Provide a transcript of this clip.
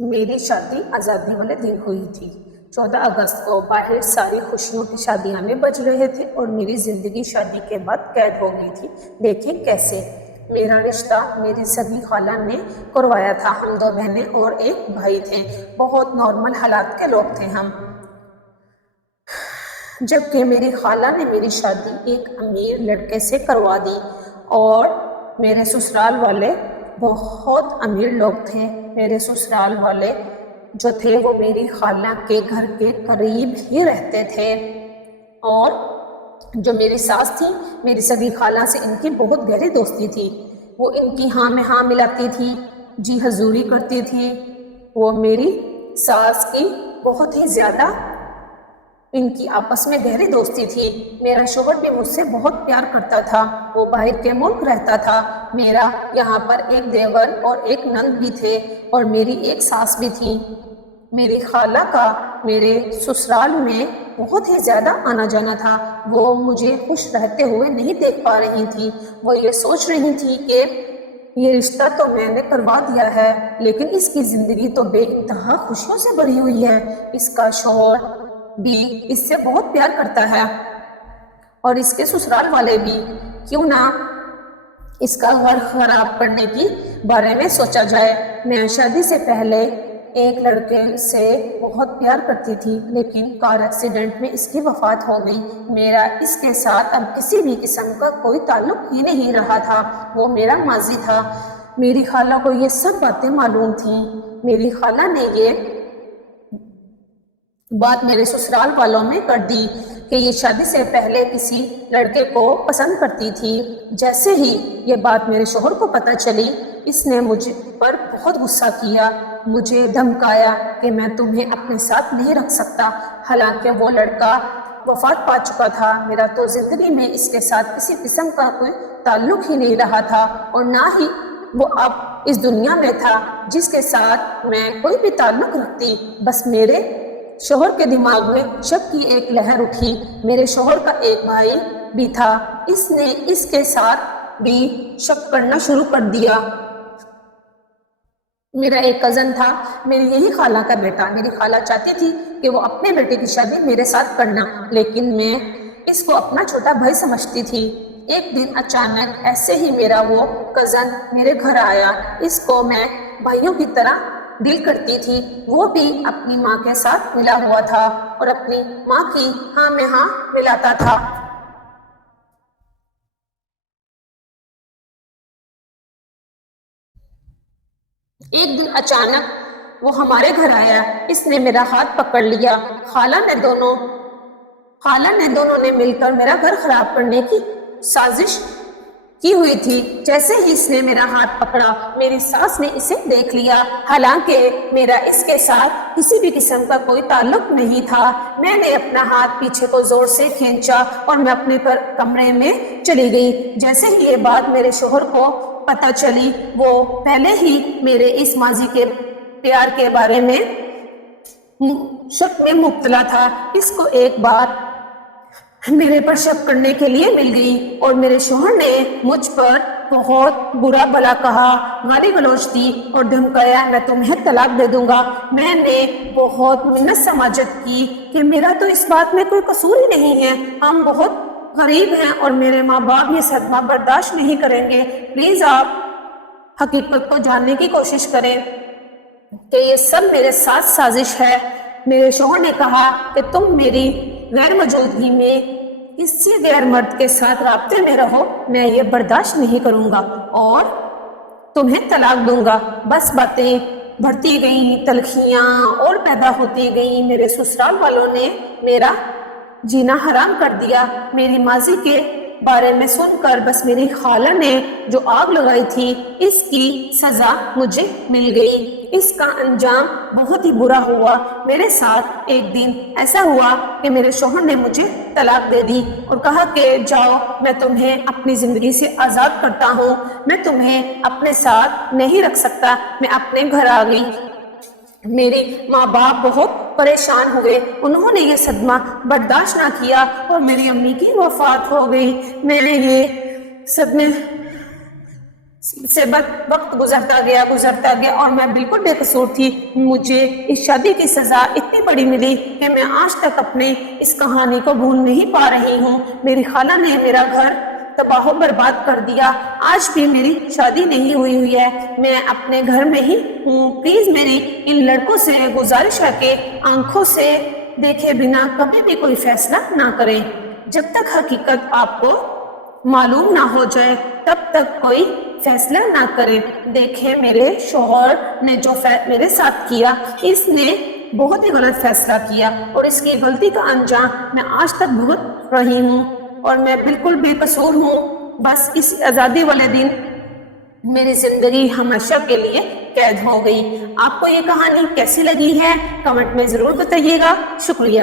میری شادی آزادی والے دن ہوئی تھی۔ 14 اگست کو باہر ساری خوشیوں کی شادیاں میں بج رہے تھے اور میری زندگی شادی کے بعد قید ہو گئی تھی۔ دیکھیں کیسے۔ میرا رشتہ میری سگی خالہ نے کروایا تھا۔ ہم 2 بہنیں اور ایک بھائی تھے۔ بہت نارمل حالات کے لوگ تھے ہم، جبکہ میری خالہ نے میری شادی ایک امیر لڑکے سے کروا دی اور میرے سسرال والے بہت امیر لوگ تھے۔ میرے سسرال والے جو تھے وہ میری خالہ کے گھر کے قریب ہی رہتے تھے، اور جو میری ساس تھی، میری سگی خالہ سے ان کی بہت گہری دوستی تھی۔ وہ ان کی ہاں میں ہاں ملاتی تھی، جی حضوری کرتی تھی۔ وہ میری ساس کی بہت ہی زیادہ ان کی آپس میں گہری دوستی تھی۔ میرا شوہر بھی مجھ سے بہت پیار کرتا تھا۔ وہ باہر کے ملک رہتا تھا۔ میرا یہاں پر ایک دیور اور ایک نند بھی تھے اور میری ایک ساس بھی تھی۔ میری خالہ کا میرے سسرال میں بہت ہی زیادہ آنا جانا تھا۔ وہ مجھے خوش رہتے ہوئے نہیں دیکھ پا رہی تھی۔ وہ یہ سوچ رہی تھی کہ یہ رشتہ تو میں نے کروا دیا ہے، لیکن اس کی زندگی تو بے انتہا خوشیوں سے بھری ہوئی ہے۔ اس کا شوہر بھی اس سے بہت پیار کرتا ہے اور اس کے سسرال والے بھی۔ کیوں نہ اس کا گھر خراب کرنے کی بارے میں سوچا جائے۔ میں شادی سے پہلے ایک لڑکے سے بہت پیار کرتی تھی، لیکن کار ایکسیڈنٹ میں اس کی وفات ہو گئی۔ میرا اس کے ساتھ اب کسی بھی قسم کا کوئی تعلق ہی نہیں رہا تھا۔ وہ میرا ماضی تھا۔ میری خالہ کو یہ سب باتیں معلوم تھیں۔ میری خالہ نے یہ بات میرے سسرال والوں میں کر دی کہ یہ شادی سے پہلے کسی لڑکے کو پسند کرتی تھی۔ جیسے ہی یہ بات میرے شوہر کو پتہ چلی، اس نے مجھ پر بہت غصہ کیا، مجھے دھمکایا کہ میں تمہیں اپنے ساتھ نہیں رکھ سکتا۔ حالانکہ وہ لڑکا وفات پا چکا تھا۔ میرا تو زندگی میں اس کے ساتھ کسی قسم کا کوئی تعلق ہی نہیں رہا تھا، اور نہ ہی وہ اب اس دنیا میں تھا جس کے ساتھ میں کوئی بھی تعلق رکھتی۔ بس میرے شوہر کے دماغ میں شک کی ایک لہر اٹھی۔ میرے شوہر کا ایک بھائی بھی تھا، اس نے اس کے ساتھ بھی شک کرنا شروع کر دیا۔ میرا ایک کزن تھا، میری یہی خالہ کا بیٹا۔ میری خالہ چاہتی تھی کہ وہ اپنے بیٹے کی شادی میرے ساتھ کرنا، لیکن میں اس کو اپنا چھوٹا بھائی سمجھتی تھی۔ ایک دن اچانک ایسے ہی میرا وہ کزن میرے گھر آیا۔ اس کو میں بھائیوں کی طرح ڈیل کرتی تھی۔ وہ بھی اپنی ماں کے ساتھ ملا ہوا تھا اور اپنی ماں کی ہاں میں ہاں ملاتا تھا۔ ایک دن اچانک وہ ہمارے گھر آیا۔ اس نے میرا ہاتھ پکڑ لیا۔ خالہ نے دونوں نے مل کر میرا گھر خراب کرنے کی سازش کی ہوئی تھی۔ جیسے ہی اس نے میرا ہاتھ پکڑا، میری ساس نے اسے دیکھ لیا۔ حالانکہ میرا اس کے ساتھ کسی بھی قسم کا کوئی تعلق نہیں تھا۔ میں نے اپنا ہاتھ پیچھے کو زور سے کھینچا اور میں اپنے کمرے میں چلی گئی۔ جیسے ہی یہ بات میرے شوہر کو پتہ چلی، وہ پہلے ہی میرے اس ماضی کے پیار کے بارے میں شک میں مبتلا تھا۔ اس کو ایک بار میرے پر شک کرنے کے لیے مل گئی، اور میرے شوہر نے مجھ پر بہت برا بھلا کہا، گالی گلوچ دی اور دھمکایا، میں تمہیں طلاق دے دوں گا۔ میں نے بہت منت سماجت کی کہ میرا تو اس بات میں کوئی قصور ہی نہیں ہے، ہم بہت غریب ہیں اور میرے ماں باپ یہ صدمہ برداشت نہیں کریں گے۔ پلیز آپ حقیقت کو جاننے کی کوشش کریں کہ یہ سب میرے ساتھ سازش ہے۔ میرے شوہر نے کہا کہ تم میری غیر موجودگی میں کسی غیر مرد کے ساتھ رابطے میں رہو، میں یہ برداشت نہیں کروں گا اور تمہیں طلاق دوں گا۔ بس باتیں بڑھتی گئیں، تلخیاں اور پیدا ہوتی گئیں۔ میرے سسرال والوں نے میرا جینا حرام کر دیا۔ میری ماضی کے بارے میں سن کر بس میری خالہ نے جو آگ لگائی تھی، اس کی سزا مجھے مل گئی۔ اس کا انجام بہت ہی برا ہوا۔ میرے ساتھ ایک دن ایسا ہوا کہ میرے شوہر نے مجھے طلاق دے دی اور کہا کہ جاؤ، میں تمہیں اپنی زندگی سے آزاد کرتا ہوں، میں تمہیں اپنے ساتھ نہیں رکھ سکتا۔ میں اپنے گھر آ گئی۔ میری ماں باپ بہت پریشان ہوئے، انہوں نے یہ صدمہ برداشت نہ کیا اور میری امی کی وفات ہو گئی۔ میں نے یہ صدمے سے وقت گزرتا گیا اور میں بالکل بے قصور تھی۔ مجھے اس شادی کی سزا اتنی بڑی ملی کہ میں آج تک اپنے اس کہانی کو بھول نہیں پا رہی ہوں۔ میری خالہ نے میرا گھر تباہ و برباد کر دیا، آج بھی میری شادی نہیں ہوئی ہے، میں اپنے گھر میں ہی ہوں۔ پلیز میری ان لڑکوں سے گزارش ہے کہ آنکھوں سے دیکھے بنا کبھی بھی کوئی فیصلہ نہ کریں۔ جب تک حقیقت آپ کو معلوم نہ ہو جائے تب تک کوئی فیصلہ نہ کریں۔ دیکھیں میرے شوہر نے جو میرے ساتھ کیا، اس نے بہت ہی غلط فیصلہ کیا اور اس کی غلطی کا انجام میں آج تک بھگت رہی ہوں اور میں بالکل بے قصور ہوں۔ بس اس آزادی والے دن میری زندگی ہمیشہ کے لیے قید ہو گئی۔ آپ کو یہ کہانی کیسی لگی ہے کمنٹ میں ضرور بتائیے گا۔ شکریہ۔